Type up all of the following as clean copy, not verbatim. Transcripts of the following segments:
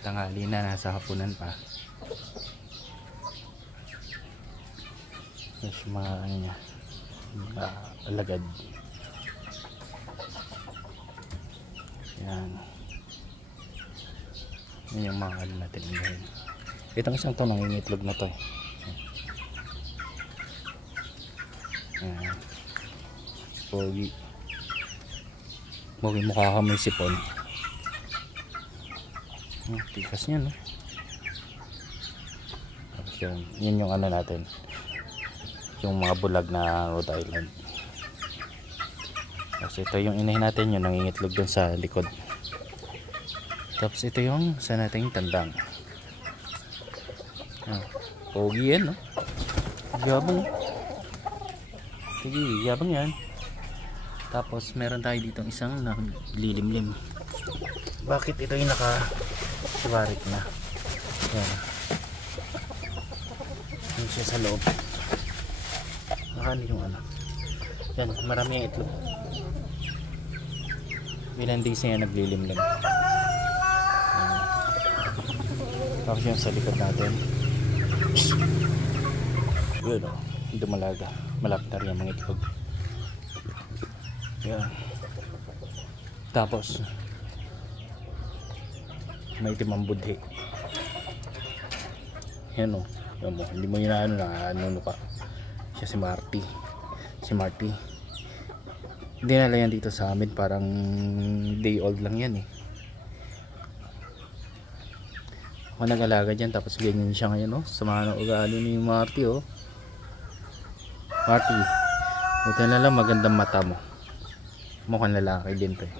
Tanghali na, nasa hapunan pa. Yes, mga ano niya, mga alagad. Yan. Yan yung mga ano natin ngayon. Itong isang to nangingitlog na to eh. Yan. Pogi. Pogi, mukha ka may sipon. Tikas niya, no? Tapos yun yung ano natin, yung mga bulag na Rhode Island. Tapos ito yung inahin natin, yung nangingitlog dun sa likod. Tapos ito yung sa nating tandang. Pogi yan, no? Yabang. Sige, yabang yan. Tapos meron tayo dito isang naglilimlim. Bakit ito yung naka-siwarik na? Yan. Yan siya sa loob. Nakano yung ano. Yan, marami yung itlog. Ilan days na yan naglilimlim. Tapos yung sa likod natin. Yun o, dumalaga. Malapit na rin yung mga itlog. Yan. Tapos may timang budhe. Yan o, hindi mo yun ano pa. Siya si Marty. Si Marty. Hindi na lang yan dito sa amin, parang day old lang yan eh. Ako nag-alaga dyan, tapos ganyan siya ngayon, oh. Samahan ng ugali ni Marty, oh. Marty, buti na lang magandang mata mo. Mukhang lalaki din to eh.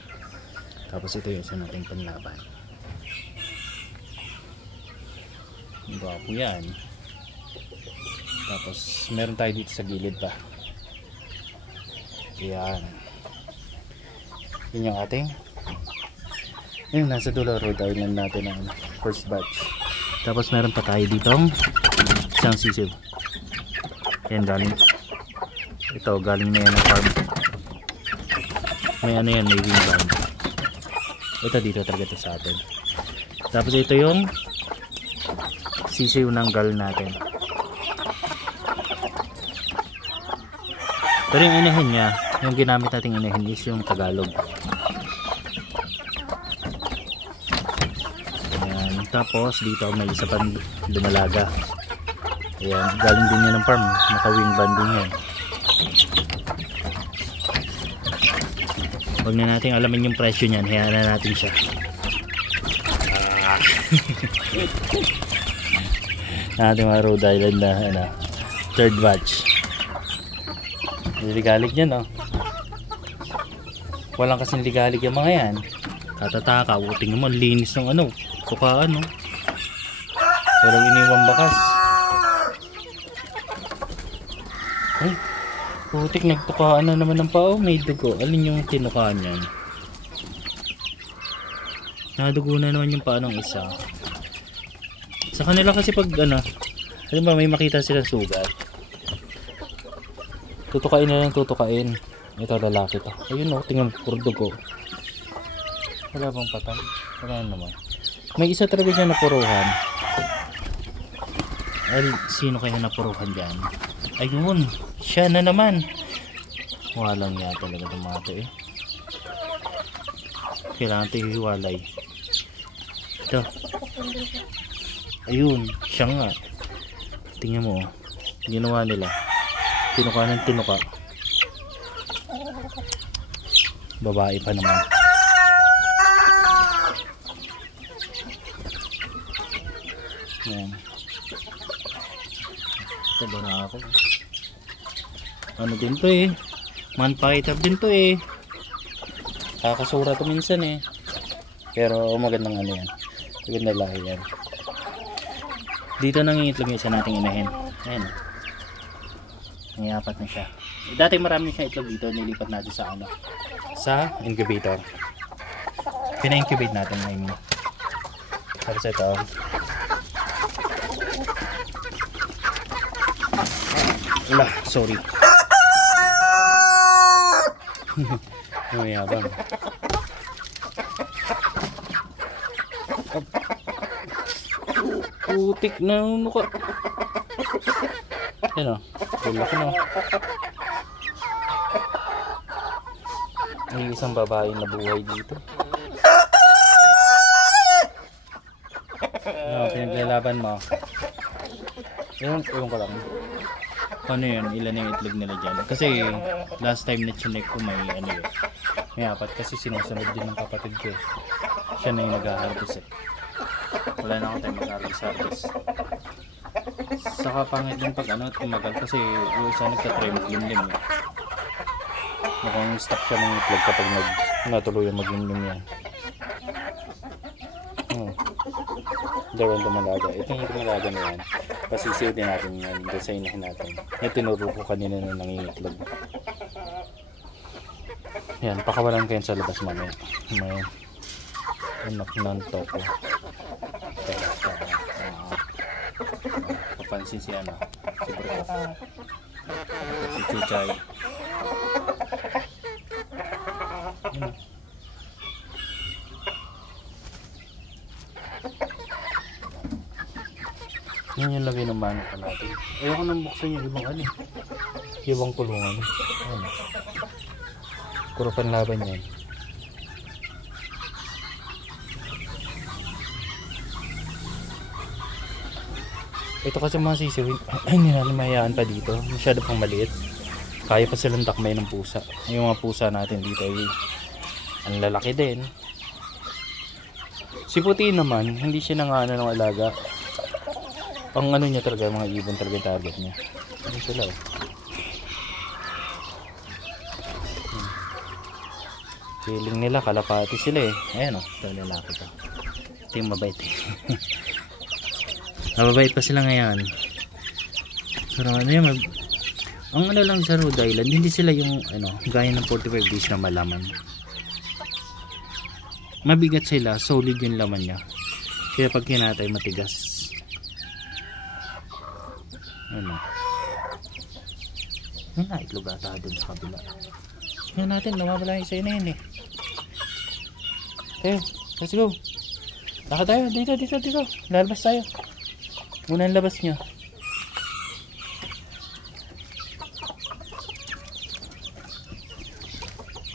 Tapos ito yung isa nating panlaban. Gwapo yan. Tapos meron tayo dito sa gilid pa. Yan. Yun yung ating, yun, nasa dulo Rhode Island natin ang first batch. Tapos meron pa tayo ditong isang sisiw. Yan galing, ito galing na yan ng farm. May ano yan, may wing band. Ito dito talaga ito sa atin. Tapos ito yung sisiw ng gal natin. Pero yung inahin niya, yung ginamit nating inahin is yung Tagalog. Ayan. Tapos dito may isa pang dumalaga. Ayan, galing din yan ng farm, naka-wing banding yan. Huwag na natin alamin yung presyo niyan, hayaan na natin siya. Natin mga Rhode Island na ano, third batch. Ligalig yan, oh. Walang kasing ligalig yung mga yan. Tatataka, uting naman, linis ng ano, tukaan, no? Walang iniwang bakas. Ay, putik, nagtukaan na naman ng pao, may dugo. Alin yung tinukaan yan? Nadugo na naman yung paa ng isa. Sa kanila kasi pag ano, alam ba, may makita silang sugat, tutukain na lang, tutukain. Ito lalaki to. Ayun, oh, tingnan, puro dugo. Wala bang patay? Wala naman. May isa talaga dyan napuruhan. Ay, sino kaya napuruhan dyan? Ayun, siya na naman. Walang yan talaga ng mga to eh. Kailangan ito hiwalay. Ito. Ayun, siya nga. Tingnan mo, ginawa nila. Tinuka ng tinuka. Babae pa naman. Yan. Ito ba na ako? Ano din to eh, man-fighter din to eh. Kakasura to minsan eh. Pero magandang ano yan, magandang lahi yan. Dito nangingitlog yung isa nating inahin. Ayan, nangiapat na siya. Dati marami siya itlog dito, nilipat natin sa ano, sa incubator. Pina-incubate natin, I mean. Tapos ito, wala, sorry. Mayabang. Putik na mukha. Yan o. Laki na. May isang babae na buhay dito. Ano, pinaglalaban mo. Ewan ko lang. Ano yun? Ilan yung itlog nila dyan? Kasi last time na chinek ko may ano yun. May 4 kasi sinusunod din ng kapatid ko. Siya na yung nag-harvest eh. Wala na akong time mag-harvest. Saka pangit din pag ano, tumagal kasi yung isa nagka-trim limlim eh. Mukhang stuck siya ng itlog kapag natuluyan maglimlim yan. Dalawang dumalaga. Itong dumalaga na yan, pasisiw din natin yan. Designahin natin. Yung tinuro ko kanina na nangingitlog. Yan, pakawalan kayo sa labas mamaya. May anak ng toko. Papansin si ano, si Bro. Si Chuchay. Yan yung lagay ng manok natin. Ayoko nang buksan yung ibang ano. Ibang kulungan. Ayan. Puro panlaban yan. Ito kasi mga sisiwin. Hindi natin mahayaan pa dito. Masyado pang maliit. Kaya pa silang takmay ng pusa. Yung mga pusa natin dito ay ang lalaki din. Si Puti naman, hindi siya nangano ng alaga. Ang ano niya talaga, mga ibon talaga yung target niya. Ano sila eh. Feeling nila kalapati sila eh. Ayan o, ito lalaki to. Ito yung mabait eh. Mababait pa sila ngayon. Pero ano yun, ang ano lang sa Rhode Island, hindi sila yung ano, gaya ng 45 days na malaman. Mabigat sila, solid yung laman niya. Kaya pag kinatay, matigas. Ano? Yan na, itlog ata dun sa kabila. Yan natin, nawawala yung isa na yun eh. Okay, let's go. Lakad tayo, dito. Lalabas tayo. Muna ang labas nyo.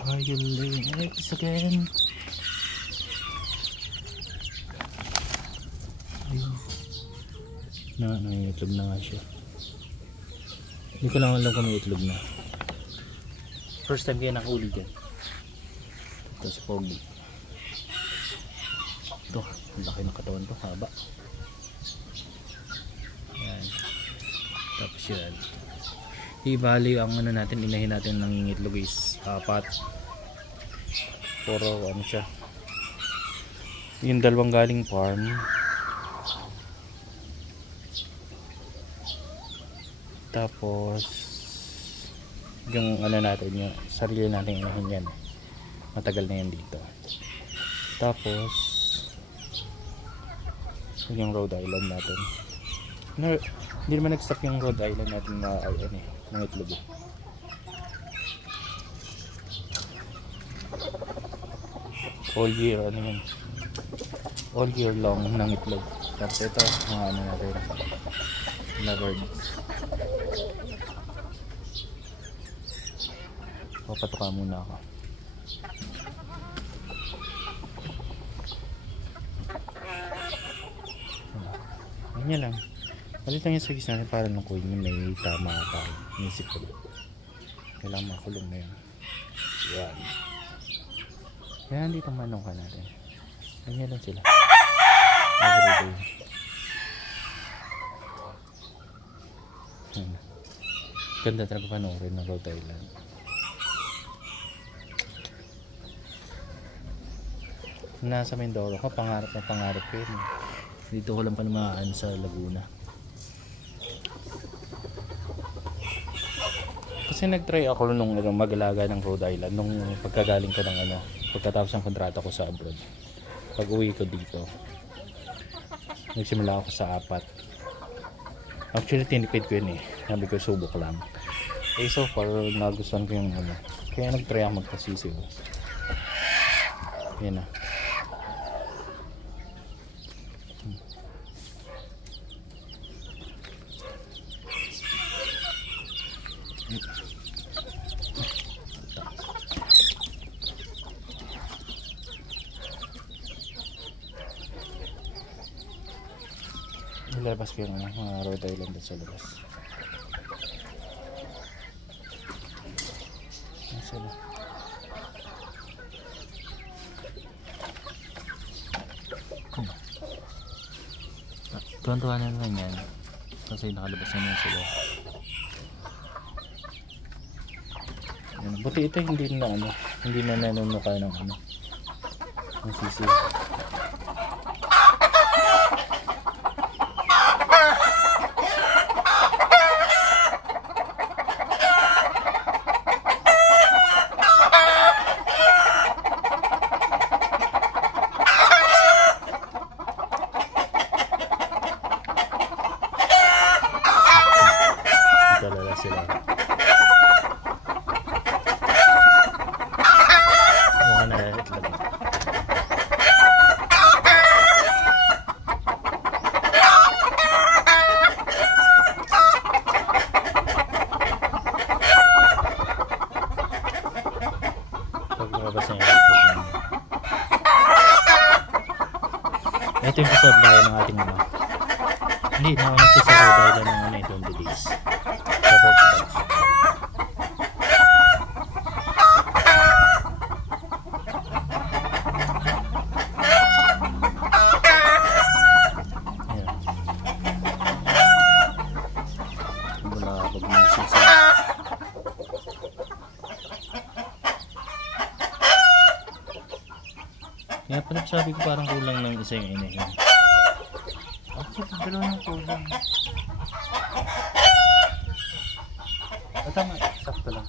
Ayun lang, it's again. May itlog na nga siya. Hindi ko lang alam kung may itlog na. First time kaya nakahuli dyan. Ito si Pogi. Ito, ang laki ng katawan to, haba. Ayan. Tapos yan. Ibali ang ano natin, inahin natin ng itlog is 4. Puro ano siya. Yung dalawang galing farm. Tapos yung ano natin, yung sarili natin inahin yan. Matagal na yan dito. Tapos yung Rhode Island natin. No, hindi naman nag-stop yung Rhode Island natin na ng itlog. All year, ano yun? All year long ng itlog. Tapos ito, mga ano natin, lovebird. Papatuka muna ako. Ganyan lang. Palit lang yung sagis natin para nung kuhin yung may tama tayo. Inisip ko. Kailangan makulong na yun. Yan. Yan, dito manong ka natin. Ganyan lang sila. Everyday. Ganda talaga panoorin ng Rhode Island. Nasa Mindoro ko, pangarap na pangarap ko yun. Dito ko lang panamaan sa Laguna. Kasi nag-try ako nung mag-alaga ng Rhode Island nung pagkagaling ko ng ano, pagkatapos ng kontrata ko sa abroad. Pag uwi ko dito, nagsimula ako sa 4. Actually tinipid ko yun eh. Sabi ko subok lang. Eh so far nagustuhan ko yung ano. Kaya nag-try ako magpasisiw. Yan na. Ilabas ko yung mga Rhode Island doon sa labas. Sila. Tuwan-tuwa na naman yan kasi nakalabas na yan sila. Yan. Buti ito hindi na hindi na nanunuka ng ng sisiw. Talala sila. Mukha na itlog. Pag lumabas na yung itlog na. Ito yung kasabayan ng ating mga. Hindi, nakamit siya sa Rhode Island ng ito ang days. Sa first batch. Ayan. Mula pag mga sisa. Kaya pala sabi ko parang kulang ng isa yung inahin. Actually, dalawa yung kulang. Tama, sakto lang.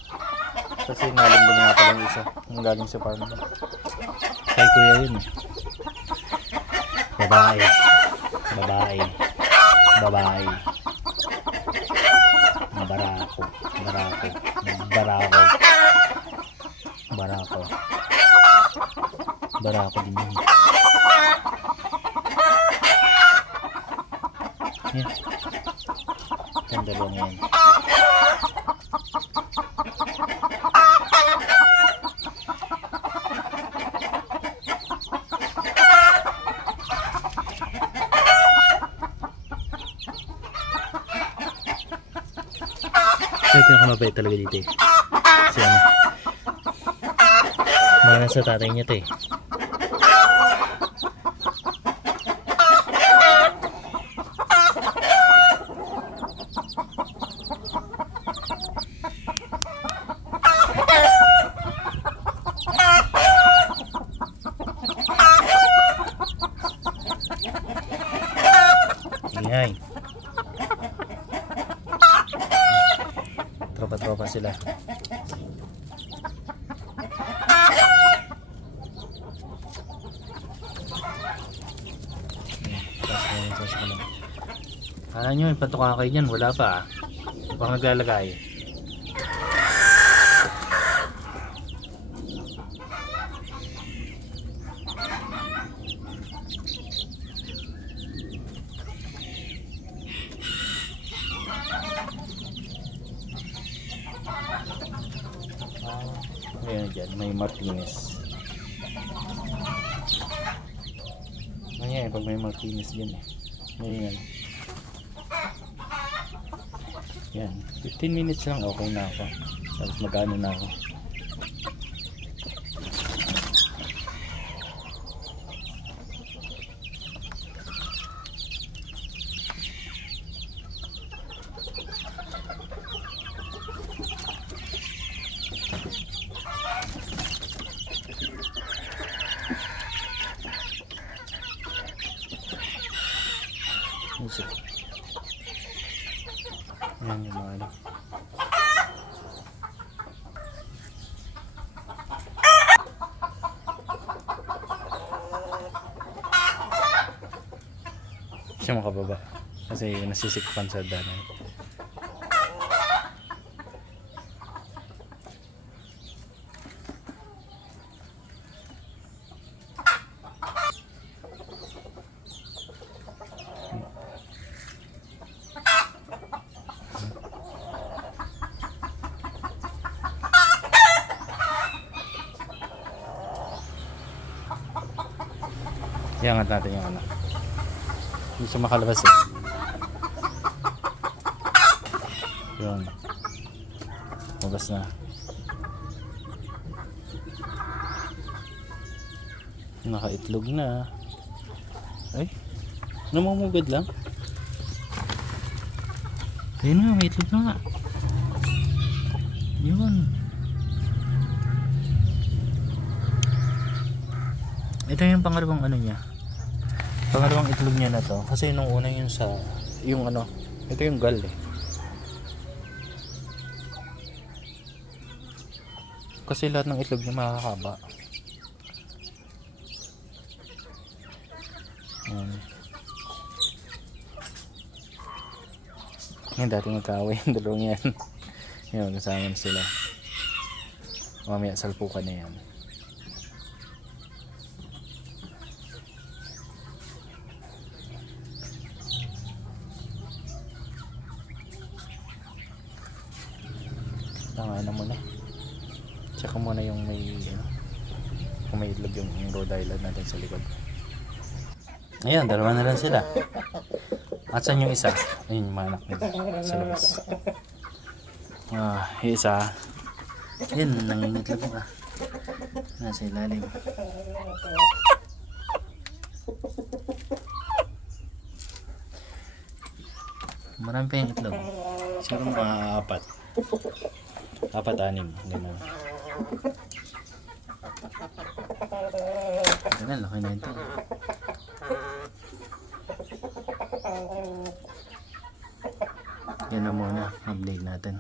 Kasi nalimbo nga palang isa. Yung galing sa farm. Kay kuya yun eh. Babae. Babae. Babae. Barako. Barako. Barako. Barako. Barako din yun. Yan. Yung dalawa nga yan. Ito yung mabait talaga dito eh. Kasi mana sa tatay niya ito eh. Ingay. Tropa-tropa sila. Kala nyo yung patukakay dyan, wala pa. Pang naglalagay. Ayan dyan, may Martinez. Ayan, pag may Martinez dyan ayan. Yan, 15 minutes lang okay na ako. Tapos mag-ano na ako. Music. Yan yung mga ano. Siya makababa kasi nasisikpan sa danan. Iangat natin yung ano. Hindi siya makalabas eh. Yun. Magas na. Nakaitlog na. Ay, namumugad lang. Ayun nga, may itlog na nga. Yun. Ito yung pangalawang ano niya. Pangalawang itlog niya na to. Kasi nung una yun sa, yung ano, ito yung gal eh. Kasi lahat ng itlog niya makakaba. Ngayon dati magkaaway yung dalawang yan. Ngayon kasama na sila. Mamaya salpukan na yan. Tama na muna. Tsaka muna yung may kung may itlog yung Rhode Island natin sa likod. Ayan, dalawa na lang sila. At saan yung isa? Ayun yung mga anak nila sa labas. Yung isa. Ayun, nangingitlog mo ah. Nasa ilalim. Marami pa yung itlog. Siguro mga apat. Apat-anim. Hindi mo. Ganun, laki na ito. Yan na muna. Update natin.